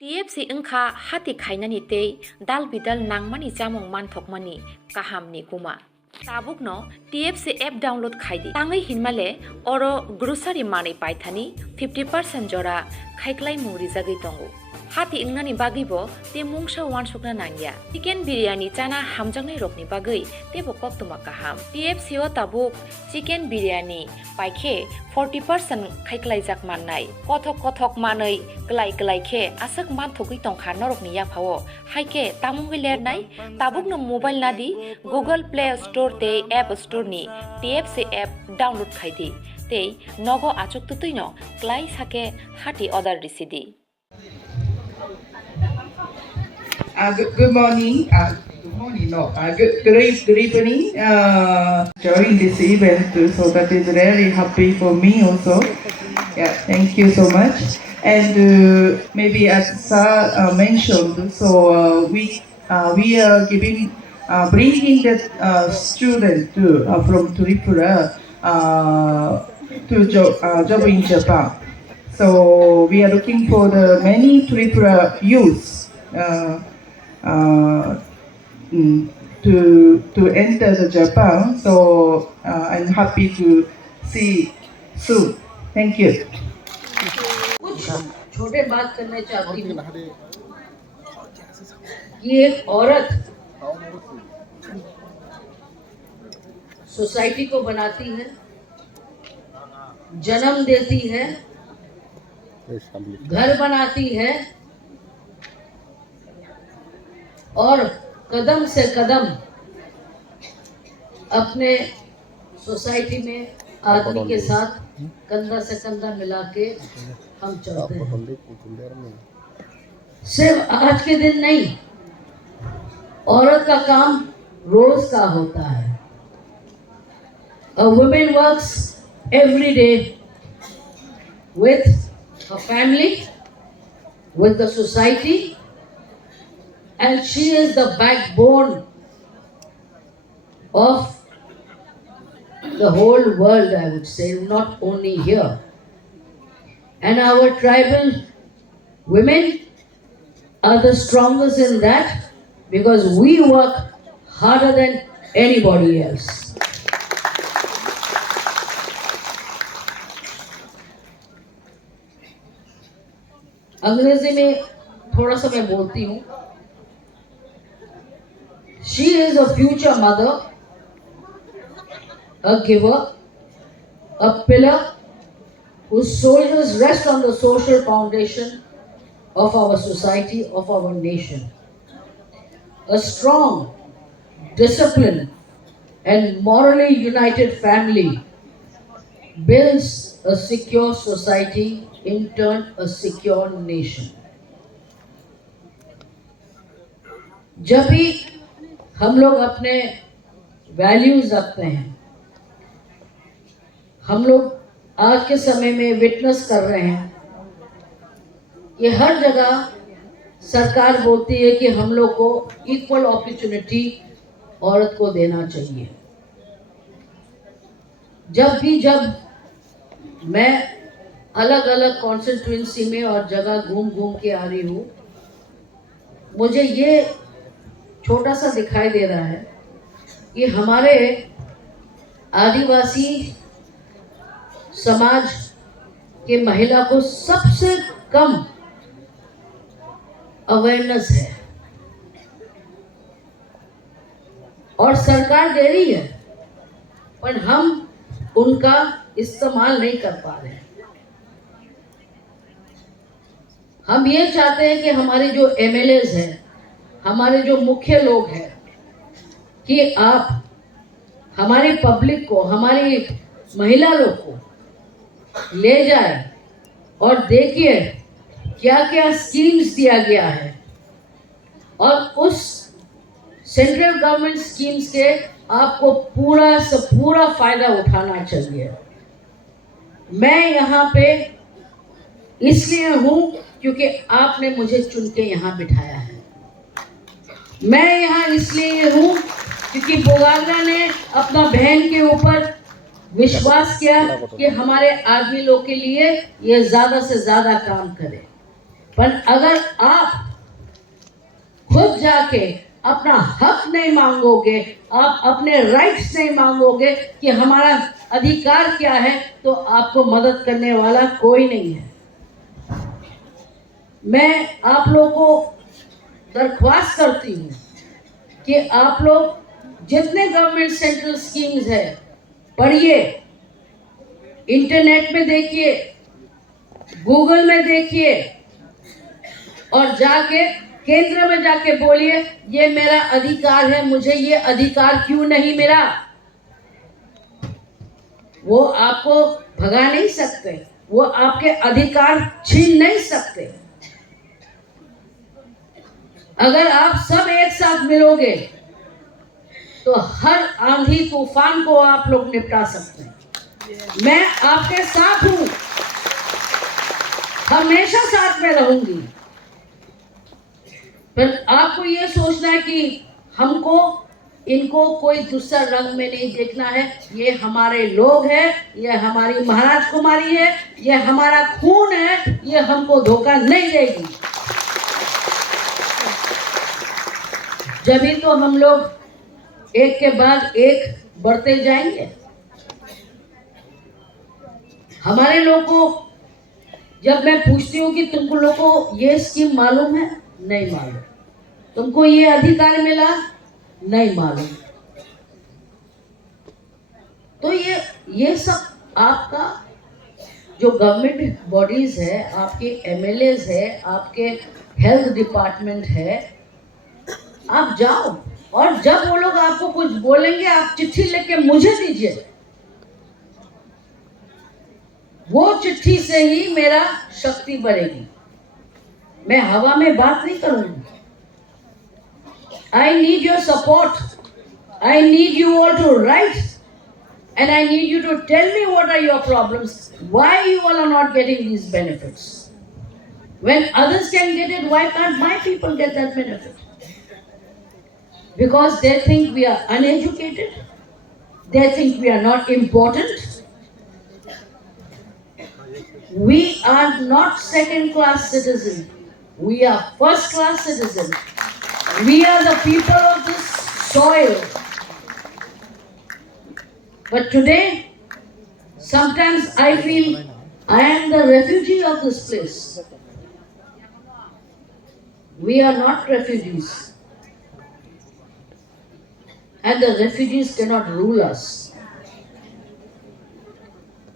TFC engkha hati khainani tei dal bidal nangmani jamung manthokmani kahamni kuma. Tabukno TFC app download khaidi. Tangai hinmale oro grocery mani paithani 50% jora khaiklai muri jagai tongo. Hati engnani bagibo te mungsa wansukna nangya. Chicken biryani chana hamjangnai rokni bagai tebo koktuma kaham. TFC o tabuk chicken biryani paikhe 40% khaiklai jak mannai. Kothok manai klai khe asak manthogui tongkha norokni yakphao. Haike tamungui lernai tabukno mobile nadi Google Play Store te App Store ni TFC app download khaidi. Tei nogo achuk tutuino klai sake hati order risidi. Good morning. Good morning. No. Good evening. Join this event, so that is really happy for me also. Yeah. Thank you so much. And maybe as Sir mentioned, so we are bringing the student from Tripura to job in Japan. So we are looking for the many Tripura youths. To enter the Japan, so I'm happy to see soon. Thank you. कुछ छोटे बात करना चाहती हूँ कि एक औरत society को बनाती है, जन्म देती है, घर बनाती है और कदम से कदम अपने सोसाइटी में आदमी के साथ कंधा से कंधा मिला के हम चलते हैं। सिर्फ आज के दिन नहीं, औरत का काम रोज का होता है। A woman works every day with her family, with the society, and she is the backbone of the whole world, I would say, not only here. And our tribal women are the strongest in that because we work harder than anybody else. अंग्रेजी में थोड़ा सा मैं बोलती हूँ. She is a future mother, a giver, a pillar whose shoulders rest on the social foundation of our society, of our nation. A strong, disciplined, and morally united family builds a secure society, in turn a secure nation. जब भी हम लोग अपने values रखते हैं, हम लोग आज के समय में विटनेस कर रहे हैं कि हर जगह सरकार बोलती है कि हम लोग को इक्वल अपॉर्चुनिटी औरत को देना चाहिए. जब मैं अलग अलग कॉन्स्टिट्यूएंसी में और जगह घूम के आ रही हूँ, मुझे ये छोटा सा दिखाई दे रहा है कि हमारे आदिवासी समाज के महिला को सबसे कम अवेयरनेस है और सरकार दे रही है, पर हम उनका इस्तेमाल नहीं कर पा रहे हैं. हम ये चाहते हैं कि हमारे जो एमएलएज हैं, हमारे जो मुख्य लोग हैं, कि आप हमारी पब्लिक को, हमारी महिला लोग को ले जाए और देखिए क्या क्या स्कीम्स दिया गया है और उस सेंट्रल गवर्नमेंट स्कीम्स के आपको पूरा से पूरा फायदा उठाना चाहिए. मैं यहाँ पे इसलिए हूँ क्योंकि आपने मुझे चुन के यहाँ बिठाया है. मैं यहाँ इसलिए हूँ क्योंकि बोगागरा ने अपना बहन के ऊपर विश्वास किया कि हमारे आदमी लोग के लिए ये ज़्यादा से ज़्यादा काम करे. पर अगर आप खुद जाके अपना हक नहीं मांगोगे, आप अपने राइट्स नहीं मांगोगे कि हमारा अधिकार क्या है, तो आपको मदद करने वाला कोई नहीं है। मैं आप लोगों को दरख्वास्त करती हूँ कि आप लोग जितने गवर्नमेंट सेंट्रल स्कीम्स है पढ़िए, इंटरनेट में देखिए, गूगल में देखिए और जाके केंद्र में जाके बोलिए ये मेरा अधिकार है, मुझे ये अधिकार क्यों नहीं मिला। वो आपको भगा नहीं सकते, वो आपके अधिकार छीन नहीं सकते। अगर आप सब एक साथ मिलोगे तो हर आंधी तूफान को आप लोग निपटा सकते हैं। मैं आपके साथ हूं, हमेशा साथ में रहूंगी। पर आपको ये सोचना है कि हमको इनको कोई दूसरा रंग में नहीं देखना है। ये हमारे लोग हैं, ये हमारी महाराज कुमारी है, ये हमारा खून है, ये हमको धोखा नहीं देगी। जभी तो हम लोग एक के बाद एक बढ़ते जाएंगे। हमारे लोग को जब मैं पूछती हूँ कि तुमको लोग को ये स्कीम मालूम है, नहीं मालूम। तुमको ये अधिकार मिला, नहीं मालूम। तो ये सब आपका जो गवर्नमेंट बॉडीज है, आपके एमएलएज है, आपके हेल्थ डिपार्टमेंट है, आप जाओ और जब वो लोग आपको कुछ बोलेंगे आप चिट्ठी लेके मुझे दीजिए। वो चिट्ठी से ही मेरा शक्ति बढ़ेगी। मैं हवा में बात नहीं करूंगी। I need your support. I need you all to write, and I need you to tell me what are your problems, why you all are not getting these benefits. When others can get it, why can't my people get that benefit? Because they think we are uneducated, they think we are not important. We are not second-class citizens. We are first-class citizens. We are the people of this soil. But today, sometimes I feel I am the refugee of this place. We are not refugees. And the refugees cannot rule us.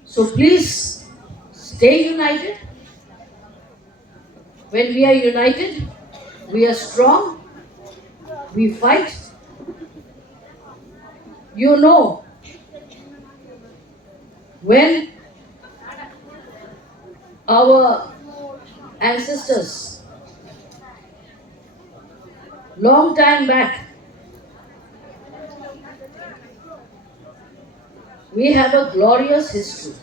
So please, stay united. When we are united, we are strong. We fight. You know, when our ancestors, long time back, we have a glorious history,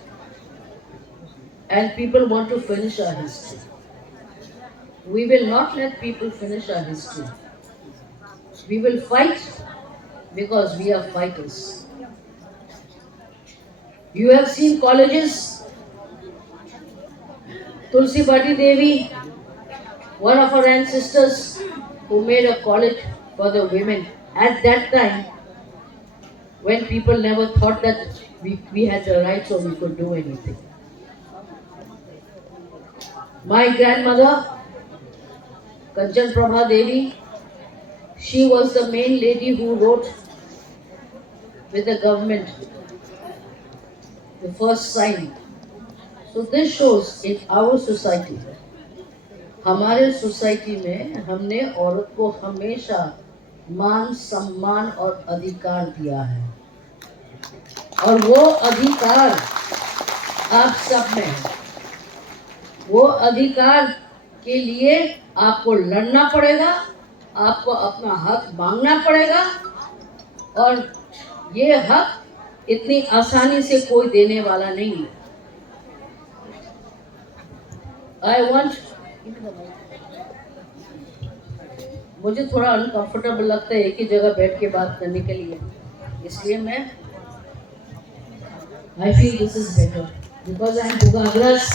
and people want to finish our history. We will not let people finish our history. We will fight because we are fighters. You have seen colleges. Tulsi Bati Devi, one of our ancestors, who made a college for the women at that time when people never thought that we had the rights or we could do anything. My grandmother, Kanchan Prabha Devi, she was the main lady who wrote with the government the first sign. So this shows in our society, हमारे society में हमने औरत को हमेशा मान, सम्मान और अधिकार दिया है, और वो अधिकार आप सब में है। वो अधिकार के लिए आपको लड़ना पड़ेगा, आपको अपना हक मांगना पड़ेगा, और ये हक इतनी आसानी से कोई देने वाला नहीं है। मुझे थोड़ा अनकंफर्टेबल लगता है एक ही जगह बैठ के बात करने के लिए, इसलिए मैं I feel this is better because I am Bugagras